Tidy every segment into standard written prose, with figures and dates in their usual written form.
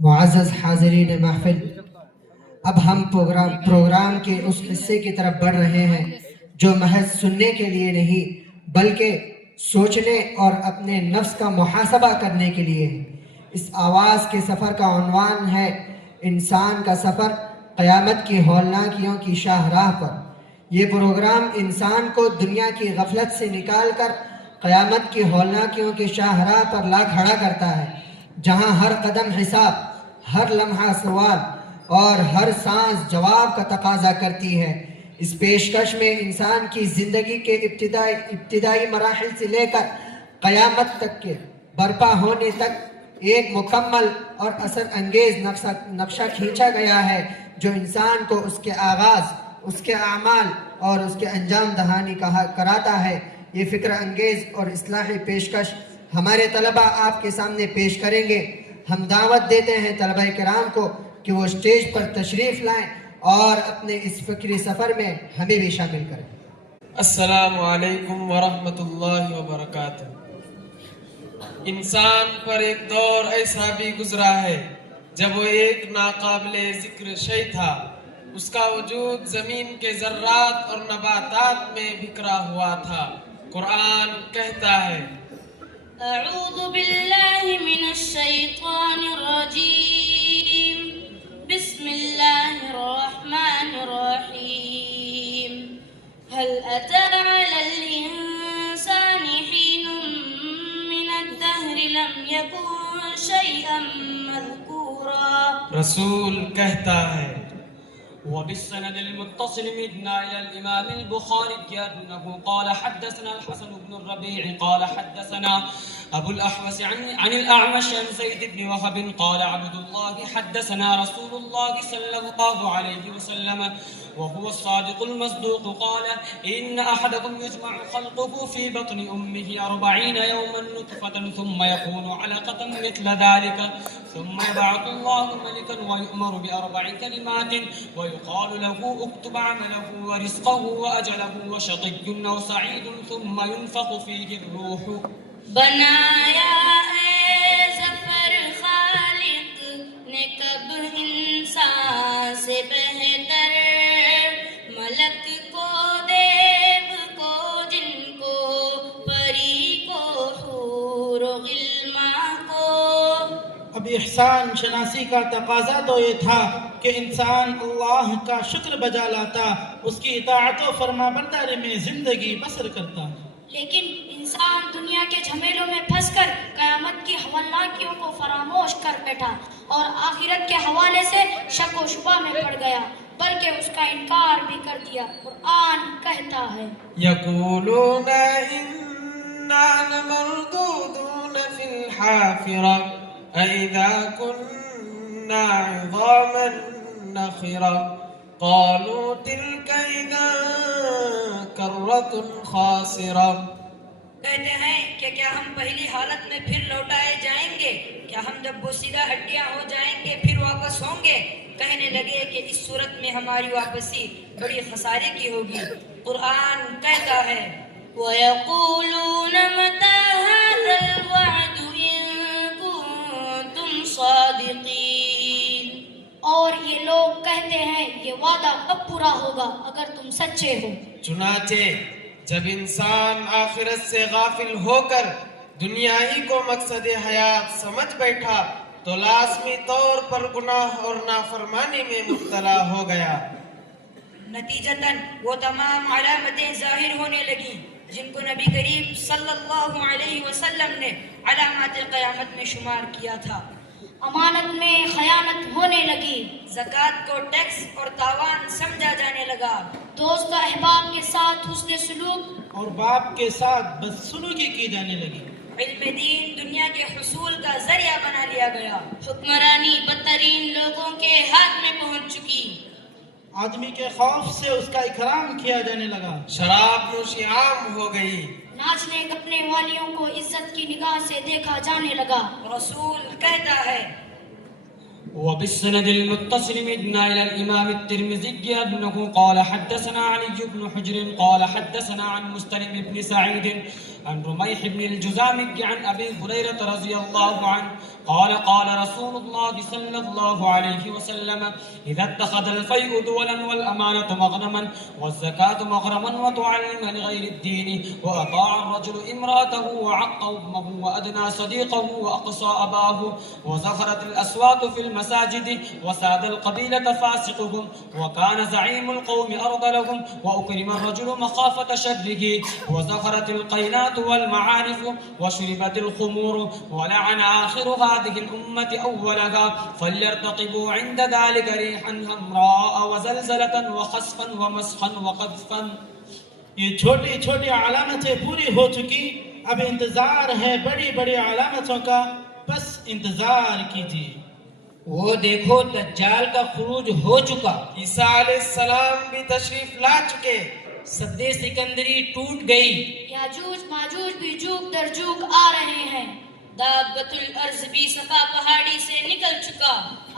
معزز حاضرین محفل، اب ہم پروگرام کے اس حصے کی طرف بڑھ رہے ہیں جو محض سننے کے لیے نہیں بلکہ سوچنے اور اپنے نفس کا محاسبہ کرنے کے لیے ہے۔ اس آواز کے سفر کا عنوان ہے انسان کا سفر قیامت کی ہولناکیوں کی شاہراہ پر۔ یہ پروگرام انسان کو دنیا کی غفلت سے نکال کر قیامت کی ہولناکیوں کی شاہراہ پر لا کھڑا کرتا ہے، جہاں ہر قدم حساب، ہر لمحہ سوال اور ہر سانس جواب کا تقاضا کرتی ہے۔ اس پیشکش میں انسان کی زندگی کے ابتدائی مراحل سے لے کر قیامت تک کے برپا ہونے تک ایک مکمل اور اثر انگیز نقشہ کھینچا گیا ہے جو انسان کو اس کے آغاز، اس کے اعمال اور اس کے انجام دہانی کراتا ہے۔ یہ فکر انگیز اور اصلاحی پیشکش ہمارے طلبہ آپ کے سامنے پیش کریں گے۔ ہم دعوت دیتے ہیں طلبہ کرام کو کہ وہ اسٹیج پر تشریف لائیں اور اپنے اس فکری سفر میں ہمیں بھی شامل کریں۔ السلام علیکم ورحمۃ اللہ وبرکاتہ۔ انسان پر ایک دور ایسا بھی گزرا ہے جب وہ ایک ناقابل ذکر شے تھا۔ اس کا وجود زمین کے ذرات اور نباتات میں بکھرا ہوا تھا۔ قرآن کہتا ہے اعوذ باللہ من الشیطان الرجیم، بسم اللہ الرحمن الرحیم۔ هل أتى على الإنسان حين من الدهر لم يكن شيئا مذكورا۔ رسول کہتا ہے وبالسند المتصل مدنا إلى الإمام البخاري أنه قال حدثنا الحسن بن الربيع قال حدثنا أبو الأحوص عن الأعمش عن زيد بن وهب قال عبد الله حدثنا رسول الله صلى الله عليه وسلم وهو الصادق المصدوق قال إن أحدكم يجمع خلقه في بطن أمه 40 يوما نطفة ثم يكون علقة مثل ذلك ثم يبعث الله ملكا ويؤمر ب4 كلمات ويقال له اكتب عمله ورزقه وأجله وشقي أو سعيد ثم ينفخ فيه الروح۔ بنایا اے ظفر خالق نے کب انسان سے بہتر، ملک کو، دیو کو، جن کو، پری کو، حور و غلمان کو۔ اب احسان شناسی کا تقاضا تو یہ تھا کہ انسان اللہ کا شکر بجا لاتا، اس کی اطاعت و فرما برداری میں زندگی بسر کرتا، لیکن انسان دنیا کے جھمیلوں میں پھنس کر قیامت کی ہولناکیوں کو فراموش کر بیٹھا اور آخرت کے حوالے سے شک و شبہ میں پڑ گیا، بلکہ اس کا انکار بھی کر دیا۔ قرآن کہتا ہے یقولون انا لمردودون فی الحافرہ اذا کنا عظاما نخرہ قالوا تلک اذا کرۃ خاسرہ۔ کہتے ہیں کہ کیا ہم پہلی حالت میں پھر لوٹائے جائیں گے؟ کیا ہم جب بوسیدہ ہڈیاں ہو جائیں گے پھر واپس ہوں گے؟ کہنے لگے کہ اس صورت میں ہماری واپسی بڑی خسارے کی ہوگی۔ قرآن کہتا ہے وَيَقُولُونَ مَتَى هَذَا الْوَعْدُ إِن كُنتُمْ صَادِقِينَ، اور یہ لوگ کہتے ہیں یہ وعدہ کب پورا ہوگا اگر تم سچے ہو۔ چنانچہ جب انسان آخرت سے غافل ہو کر دنیا ہی کو مقصد حیات سمجھ بیٹھا تو لازمی طور پر گناہ اور نافرمانی میں مبتلا ہو گیا۔ نتیجتاً وہ تمام علامتیں ظاہر ہونے لگیں جن کو نبی کریم صلی اللہ علیہ وسلم نے علامات قیامت میں شمار کیا تھا۔ امانت میں خیانت ہونے لگی، زکوٰۃ کو ٹیکس اور تاوان سمجھا جانے لگا، دوست و احباب کے ساتھ حسن سلوک اور باپ کے ساتھ بدسلوکی کی جانے لگی، علم دین دنیا کے حصول کا ذریعہ بنا لیا گیا، حکمرانی بدترین لوگوں کے ہاتھ میں پہنچ چکی، آدمی کے خوف سے اس کا اکرام کیا جانے لگا، شراب نوشی عام ہو گئی، ناچنے گپنے والیوں کو عزت کی نگاہ سے دیکھا جانے لگا۔ رسول کہتا ہے وبالسند المتصل مدنا إلى الإمام الترمذي أنه قال حدثنا علي بن حجر قال حدثنا عن مستلم بن سعيد عن رميح بن الجزام عن أبي هريرة رضي الله عنه قال رسول الله صلى الله عليه وسلم إذا اتخذ الفيء دولا والأمانة مغنما والزكاة مغرما وتعلما لغير الدين وأطاع الرجل امرأته وعق أمه وأدنى صديقه وأقصى أباه وزخرت الأصوات في المساجد وساد القبيلة فاسقهم وكان زعيم القوم أرذلهم وأكرم الرجل مخافة شره وزخرت القينات والمعارف وشربت الخمور ولعن آخر هذه الأمة أولها فليرتقبوا عند ذلك ريحا حمراء وزلزلة وخسفا ومسخا وقذفا. یہ چھوٹی چھوٹی علامتیں پوری ہو چکی، اب انتظار ہے بڑی بڑی علامتوں کا، بس انتظار کیجیے. وہ دیکھو دجال کا خروج ہو چکا، عیسیٰ علیہ السلام بھی تشریف لا چکے، سد سکندری ٹوٹ گئی، یاجوج ماجوج بھی جوک در جوک آ رہے ہیں، دابت الارض بھی صفا پہاڑی سے نکل چکا،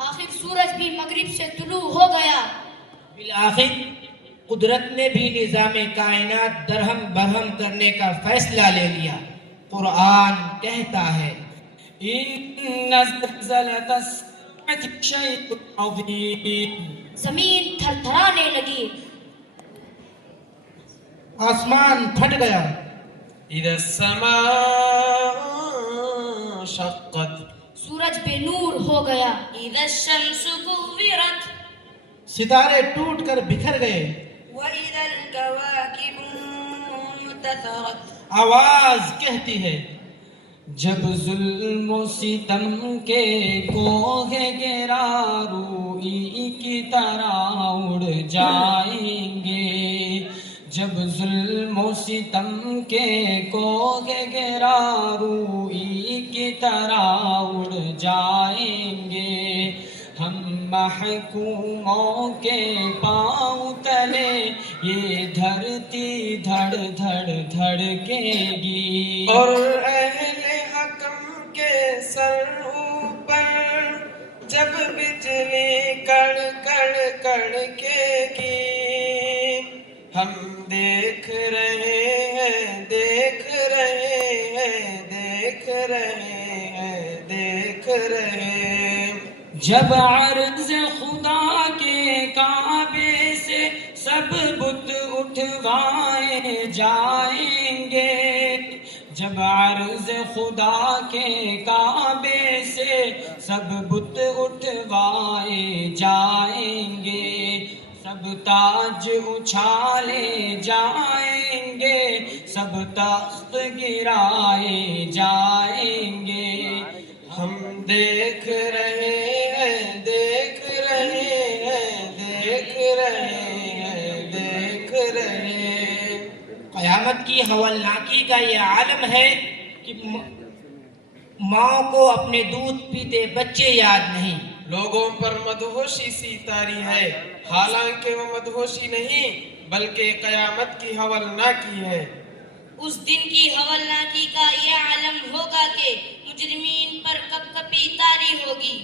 آخر سورج بھی مغرب سے طلوع ہو گیا، بالآخر قدرت نے بھی نظام کائنات درہم برہم کرنے کا فیصلہ لے لیا. قرآن کہتا ہے إن زلزلة الساعة شيء عظيم. زمین تھر تھرانے لگی، آسمان پھٹ گیا، اذا السماء شقت، سورج بے نور ہو گیا، اذا الشمس كورت ستارے ٹوٹ کر بکھر گئے، واذا الكواكب انتثرت. آواز کہتی ہے جب ظلم و ستم کے کوہ گرا روئی کی طرح اڑ جائیں گے، جب ظلم و ستم کے کوہ گرا روئی کی طرح اڑ جائیں گے، ہم محکوموں کے پاؤں تلے یہ دھرتی دھڑ دھڑ دھڑکے گی، اور اہل حکم کے سر اوپر جب بجلی کڑ کڑ کڑکے گی، ہم دیکھ رہے ہیں دیکھ رہے ہیں دیکھ رہے ہیں دیکھ رہے ہیں. جب عرض خدا کے کعبے سے سب بت اٹھوائے جائیں گے، جب عرض خدا کے کعبے سے سب بت اٹھوائے جائیں گے، سب تاج اچھالے جائیں گے، سب تخت گرائے جائیں گے، ہم دیکھ رہے ہیں دیکھ رہے ہیں دیکھ رہے ہیں دیکھ رہے ہیں. قیامت کی ہولناکی کا یہ عالم ہے کہ ماں کو اپنے دودھ پیتے بچے یاد نہیں، لوگوں پر مدہوشی سی طاری ہے، حالانکہ وہ مدہوشی نہیں بلکہ قیامت کی ہولناکی ہے. اس دن کی ہولناکی کا یہ عالم ہوگا کہ مجرمین پر کپ کپی طاری ہوگی.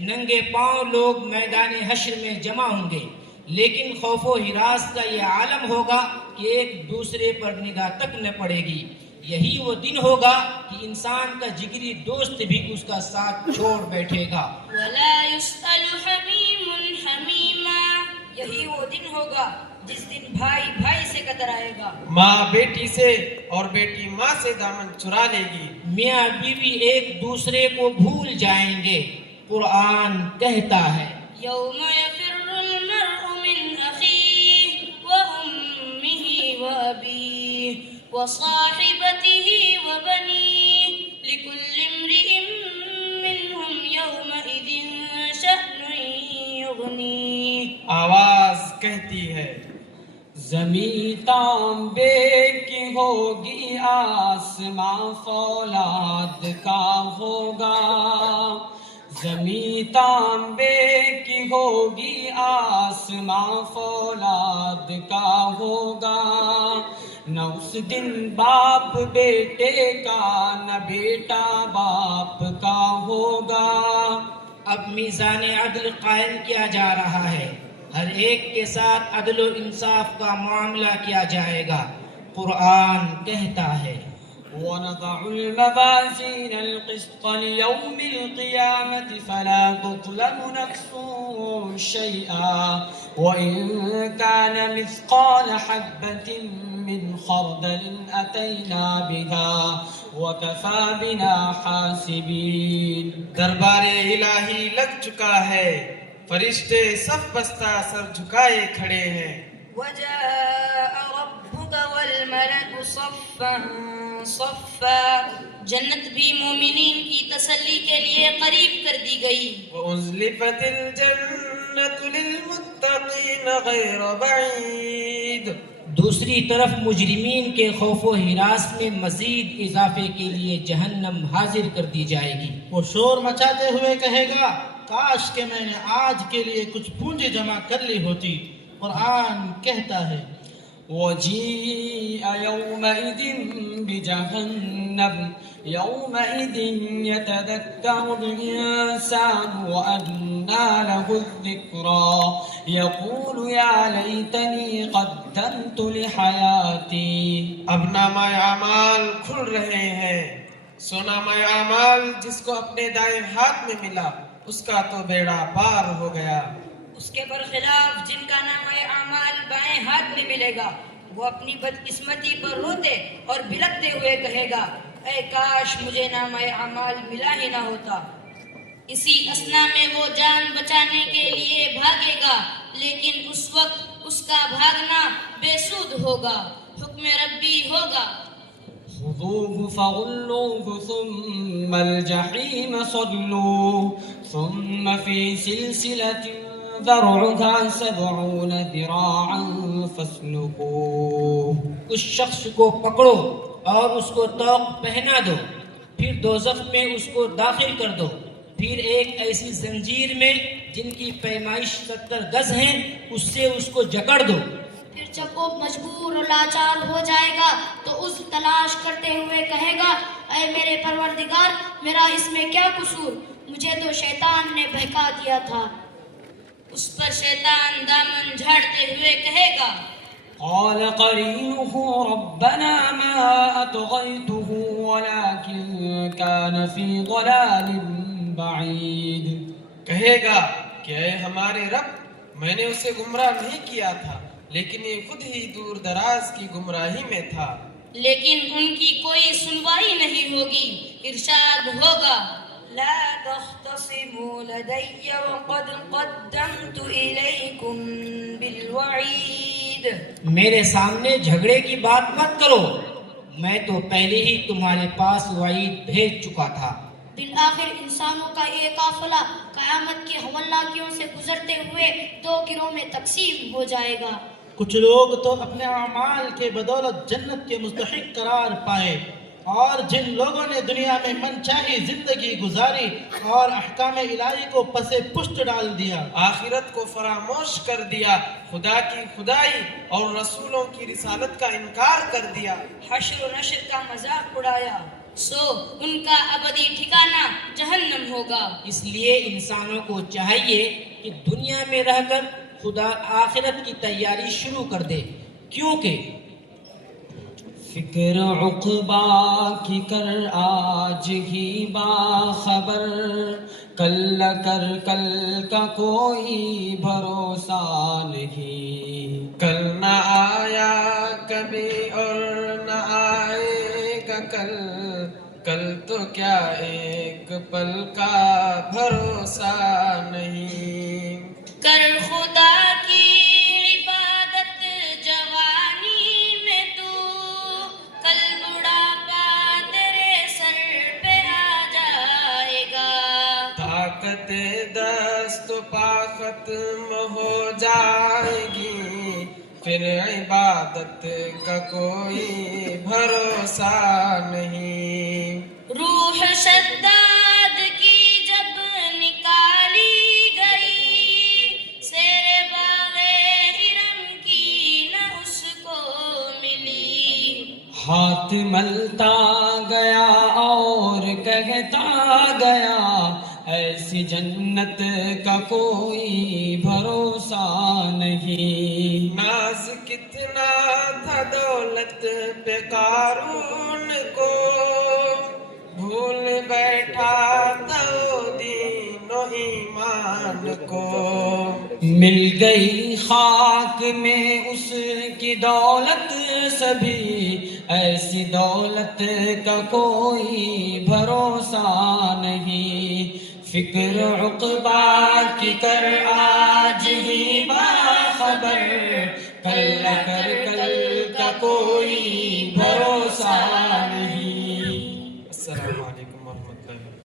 ننگے پاؤں لوگ میدان حشر میں جمع ہوں گے، لیکن خوف و ہراس کا یہ عالم ہوگا کہ ایک دوسرے پر نگاہ تک نہ پڑے گی. یہی وہ دن ہوگا کہ انسان کا جگری دوست بھی اس کا ساتھ چھوڑ بیٹھے گا. ولا يسأل حمیم حمیما. یہی وہ دن ہوگا جس دن بھائی بھائی سے کترائے گا، ماں بیٹی سے اور بیٹی ماں سے دامن چرا لے گی، میاں بیوی ایک دوسرے کو بھول جائیں گے. قرآن کہتا ہے یوم یفر المرء من اخیہ وامہ وابیہ وصاحبته وبنيه لكل امرئ منهم يومئذ شأن يغنيه. آواز کہتی ہے زمیں تانبے کی ہوگی آسماں فولاد کا ہوگا، زمیں تانبے کی ہوگی آسماں فولاد کا ہوگا، نہ اس دن باپ بیٹے کا نہ بیٹا باپ کا ہوگا. اب میزان عدل قائم کیا جا رہا ہے، ہر ایک کے ساتھ عدل و انصاف کا معاملہ کیا جائے گا. قرآن کہتا ہے ونضع الموازين القسط ليوم القيامة فلا تظلم نفس شيئا وإن كان مثقال حبة من خردل أتينا بها وكفى بنا حاسبين. دربار الہی لگ چکا ہے، فرشتے صف بستہ سر جھکائے کھڑے ہیں. وجاء ربك والملك صفا صفا. جنت بھی مومنین کی تسلی کے لیے قریب کر دی گئی. وَأُزْلِفَتِ الْجَنَّةُ لِلْمُتَّقِينَ غَيْرَ بَعِيدٍ. دوسری طرف مجرمین کے خوف و ہراس میں مزید اضافے کے لیے جہنم حاضر کر دی جائے گی. وہ شور مچاتے ہوئے کہے گا کاش کہ میں نے آج کے لیے کچھ پونجی جمع کر لی ہوتی. قرآن کہتا ہے وجيء يومئذ بجهنم يومئذ يتذكر الإنسان وأنى له الذكرى يقول يا ليتني قدمت لحياتي. اب نامہ اعمال کھل رہے ہیں. سو نامہ اعمال جس کو اپنے دائیں ہاتھ میں ملا اس کا تو بیڑا پار ہو گیا. اس کے برخلاف جن کا نامہ اعمال بائیں ہاتھ میں ملے گا وہ اپنی بدقسمتی پر روتے اور بلکتے ہوئے کہے گا اے کاش مجھے نامہ اعمال ملا ہی نہ ہوتا. اسی اثنا میں وہ جان بچانے کے لیے بھاگے گا، لیکن اس وقت اس کا بھاگنا بے سود ہوگا، حکم ربی ہوگا. خذوه فغلوه ثم الجحيم صلوه ثم في سلسلة ذرعها 70 ذراعا فاسلكوه. اس شخص کو پکڑو اور اس کو طوق پہنا دو، پھر دوزخ میں اس کو داخل کر دو، پھر ایک ایسی زنجیر میں جن کی پیمائش 70 گز ہیں اس سے اس کو جکڑ دو. پھر جب وہ مجبور اور لاچار ہو جائے گا تو اس تلاش کرتے ہوئے کہے گا اے میرے پروردگار میرا اس میں کیا قصور، مجھے تو شیطان نے بہکا دیا تھا. اس پر شیطان دامن جھاڑتے ہوئے کہے گا قال قرينه ربنا ما أطغيته ولكن كان في ضلال بعيد. کہے گا کہ اے ہمارے رب میں نے اسے گمراہ نہیں کیا تھا لیکن یہ خود ہی دور دراز کی گمراہی میں تھا. لیکن ان کی کوئی سنوائی نہیں ہوگی. ارشاد ہوگا لا تختصموا لدي وقد قدمت إليكم بالوعيد. میرے سامنے جھگڑے کی بات مت کرو، میں تو پہلے ہی تمہارے پاس وعید بھیج چکا تھا. بالآخر انسانوں کا ایک قافلہ قیامت کی ہولناکیوں سے گزرتے ہوئے 2 گروہ میں تقسیم ہو جائے گا. کچھ لوگ تو اپنے اعمال کے بدولت جنت کے مستحق قرار پائے، اور جن لوگوں نے دنیا میں من چاہی زندگی گزاری اور احکام الہی کو پس پشت ڈال دیا، آخرت کو فراموش کر دیا، خدا کی خدائی اور رسولوں کی رسالت کا انکار کر دیا، حشر و نشر کا مذاق اڑایا، سو ان کا ابدی ٹھکانہ جہنم ہوگا. اس لیے انسانوں کو چاہیے کہ دنیا میں رہ کر خدا آخرت کی تیاری شروع کر دے، کیونکہ فکر عقبا کی کر آج ہی باخبر، کل کر کل کا کوئی بھروسہ نہیں. کل نہ آیا کبھی اور نہ آئے گا کل، کل تو کیا ایک پل کا بھروسہ نہیں. کر خدا کی عبادت جوانی میں تو، کل بڑھاپا تیرے سر پہ آ جائے گا. طاقت دست و پا ختم ہو جائے گی، پھر عبادت کا کوئی بھروسہ نہیں. روح شداد کی جب نکالی گئی، سیر باغ ارم کی نہ اس کو ملی. ہاتھ ملتا گیا اور کہتا گیا اے ایسی جنت کا کوئی بھروسہ نہیں. ناز کتنا تھا دولت پہ قارون کو، بھول بیٹھا تھا وہ دین و ایمان کو. مل گئی خاک میں اس کی دولت سبھی، ایسی دولت کا کوئی بھروسہ نہیں. فکر عقبا کی کر آج ہی باخبر، کل نہ کر کل کا کوئی بھروسہ